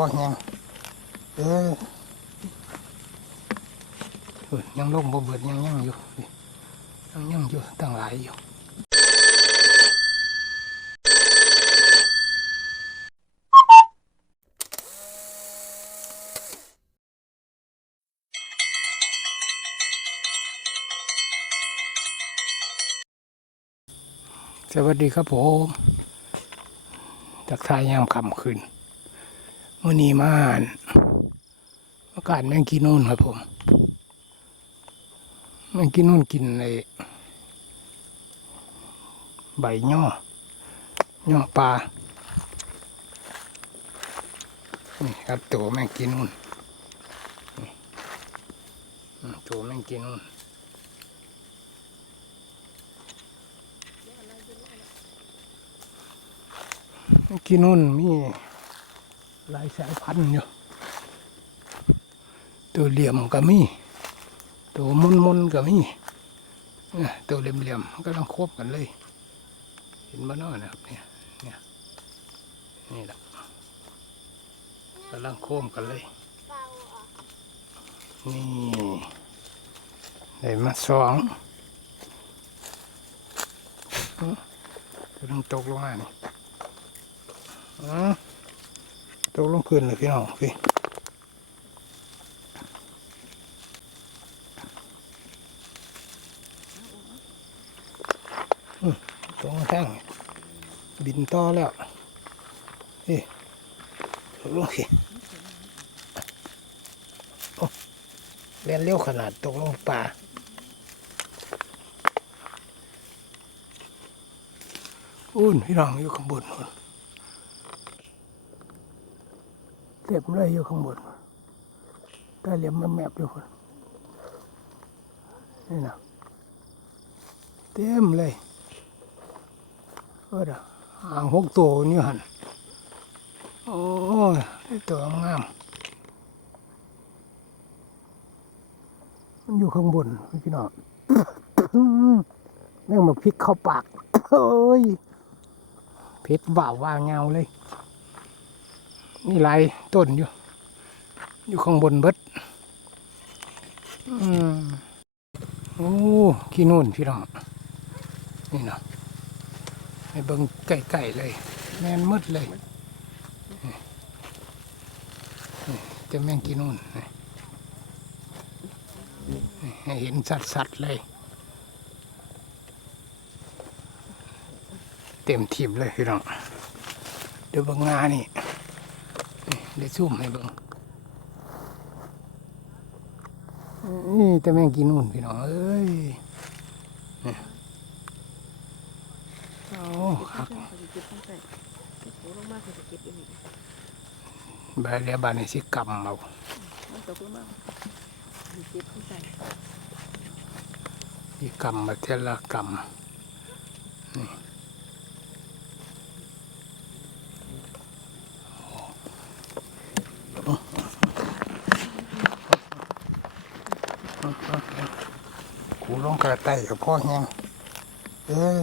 อแห้งเออยยังลงบ่เบิดยังยังอยู่ยังยังอยู่ตั้งหลายอยู่สวัสดีครับผมจากทายยามค่ำคืน มื่อนี้มาอ่านอากาศแมงกินนู่นครับผมแมงกินนู่นกินในใบย่อ ย่อปลา นี่ครับตัวแมงกินนู่นตัวแมงกินนู่นกินนู่นมี หลายสายพันธุ์อยู่ ตัวเหลี่ยมก็มี ตัวมุนมุนๆก็มีตัวเหลี่ยมเหลี่ยมๆมันก็ต้องควบกันเลย เห็นบ้านนอนะครับเนี่ยเนี่ยนี่แหละกำลังโค้มกันเลย นี่ได้มาสองเออกำลังตกลงมานี่อ๋อ ตกลงพื้นเลยพี่น้องพี่อืมตรงแท่งบินต่อแล้วเอ๊ะตกลงสิโอ้เรียนเร็วขนาดตกลงป่าอุ่นพี่น้องอยู่ข้างบนนู่น เต็มเลยอยู่ข้างบนใต้เหลี่ยมแมบอยู่คนนี่นะเต็มเลยก็ดะอ่างหกตัวนี่หันโอ้ยตัวงาม มันอยู่ข้างบนพี่น้องแม่งมาพิกเข้าปากเฮ้ยเผ็ดบ่าวว่าเงาเลย นี่หลายต้นอยู่ อยู่ข้างบนเบิดอืมโอ้ขี้นู่นพี่น้องนี่เนาะให้เบิ่งใกล้ๆเลย แม่นมืดเลยจะแม่งขี้นู่นนี่นี่ให้เห็นสัดๆเลย เต็มทีมเลยพี่น้องเดี๋ยวบิ่งงานี่ นี่ได้ซุ่มให้เบิ่งนี่แต่แม่งกินนู่นพี่น้องเอ้ยโอ้ครับบาเรียบานี่สิกำเอาสิกำมาเทละกำนี่ ลงกระไตกับพ่อแห้งเอ้ย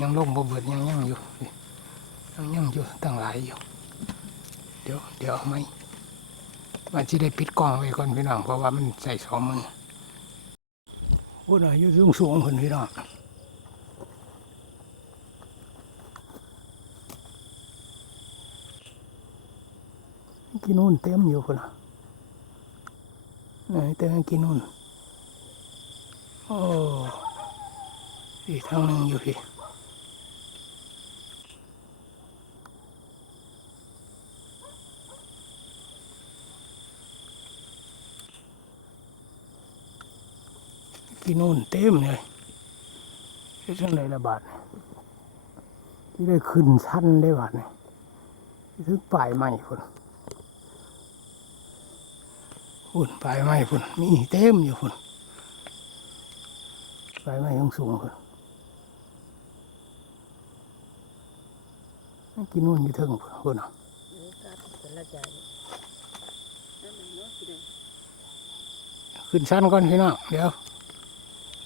ยังลงบ่เบิดยังยังอยู่ยังยังอยู่ตั้งหลายอยู่ เดี๋ยวเดี๋ยวไหมมันจะได้ปิดกล้องไว้ก่อนพี่น้องเพราะว่ามันใส่สองมือโอ้ยอยู่สูงสูงคนพี่น้องกินนู่นเต็มอยู่คนน่ะไหน เต็มกินนู่น โอ้อีกทางหนึ่งอยู่พี่ที่นู่นเต็มเลยที่ชั้นไหนละบาทที่ได้ขึ้นชั้นได้บาทนี่ที่ถึงปลายไม้พุ่น พุ่นปลายไม้พุ่นมีเต็มอยู่พุ่นปลายไม้ยังสูงพุ่นกินนู่นอยู่เทิงพุ่นพุ่นน่ะเออการเป็นละใจนั่นเนาะขึ้นชั้นก่อนพี่น้องเดี๋ยว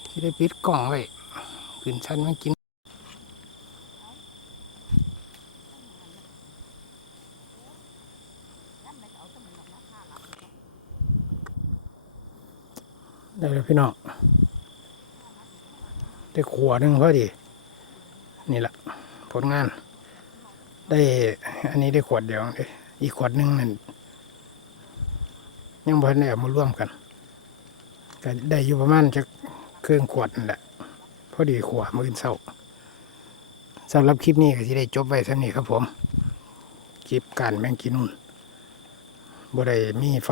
ที่ได้ปิดกล่องไว้ขึ้นชั้นมากิน ได้แล้วพี่น้องได้ขวดหนึ่งพอดี นี่แหละผลงาน ได้อันนี้ได้ขวดเดียวเอีกขวดหนึ่งนั่นยังบ่ทันได้อามาร่วมกันก็ได้อยู่ประมาณจะเครื่องขวดนั่นแหละพอดีขวดมื้ออนเช้าสำหรับคลิปนี้ก็สิได้จบไว้เท่านี้ครับผมคลิปการแมงกินนุ่นบ่ได้มีไฟ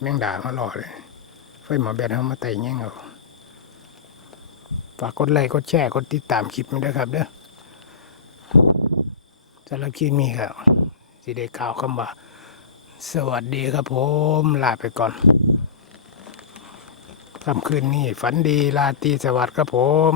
แมงดามาหล่อเลย หมอแบนเฮามาไต่แย่งเอาฝากกดไลค์กดแชร์กดติดตามคลิปนี้ด้วยครับเด้อสำหรับคลิปนี้ครับสิได้กล่าวคำว่า สวัสดีครับผมลาไปก่อนค่ำคืนนี้ฝันดีลาตีสวัสดิ์ครับผม